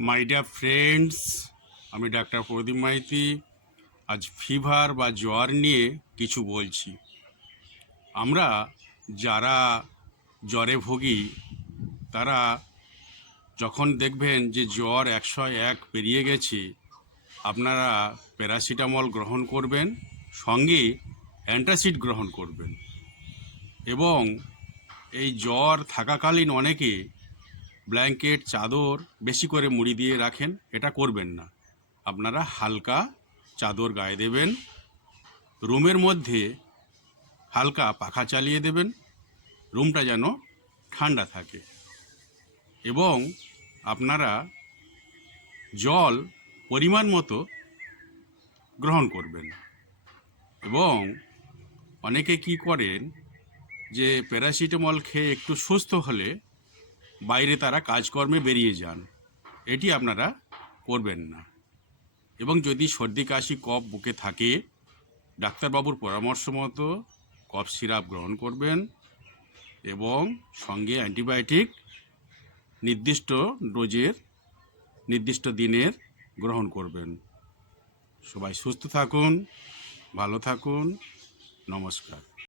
My dear friends, আমি doctor প্রদীপ মাইতি। আজ fever বা জ্বর নিয়ে কিছু বলছি। আমরা যারা জ্বরে ভুগি তারা যখন দেখবেন যে জ্বর 101 পেরিয়ে গেছে, আপনারা প্যারাসিটামল গ্রহণ করবেন, সঙ্গে অ্যান্টাসিড গ্রহণ করবেন। এবং এই জ্বর থাকাকালীন অনেকে ব্ল্যাঙ্কেট চাদর বেশি করে মুড়ি দিয়ে রাখেন, এটা করবেন না। আপনারা হালকা চাদর গায়ে দেবেন, রুমের মধ্যে হালকা পাখা চালিয়ে দেবেন, রুমটা যেন ঠান্ডা থাকে। এবং আপনারা জল পরিমাণ মতো গ্রহণ করবেন। এবং অনেকে কি করেন যে প্যারাসিটামল খেয়ে একটু সুস্থ হলে বাইরে তারা কাজকর্মে বেরিয়ে যান, এটি আপনারা করবেন না। এবং যদি সর্দি কাশি কফ বুকে থাকে, ডাক্তারবাবুর পরামর্শ মতো কফ সিরাপ গ্রহণ করবেন এবং সঙ্গে অ্যান্টিবায়োটিক নির্দিষ্ট ডোজের নির্দিষ্ট দিনের গ্রহণ করবেন। সবাই সুস্থ থাকুন, ভালো থাকুন, নমস্কার।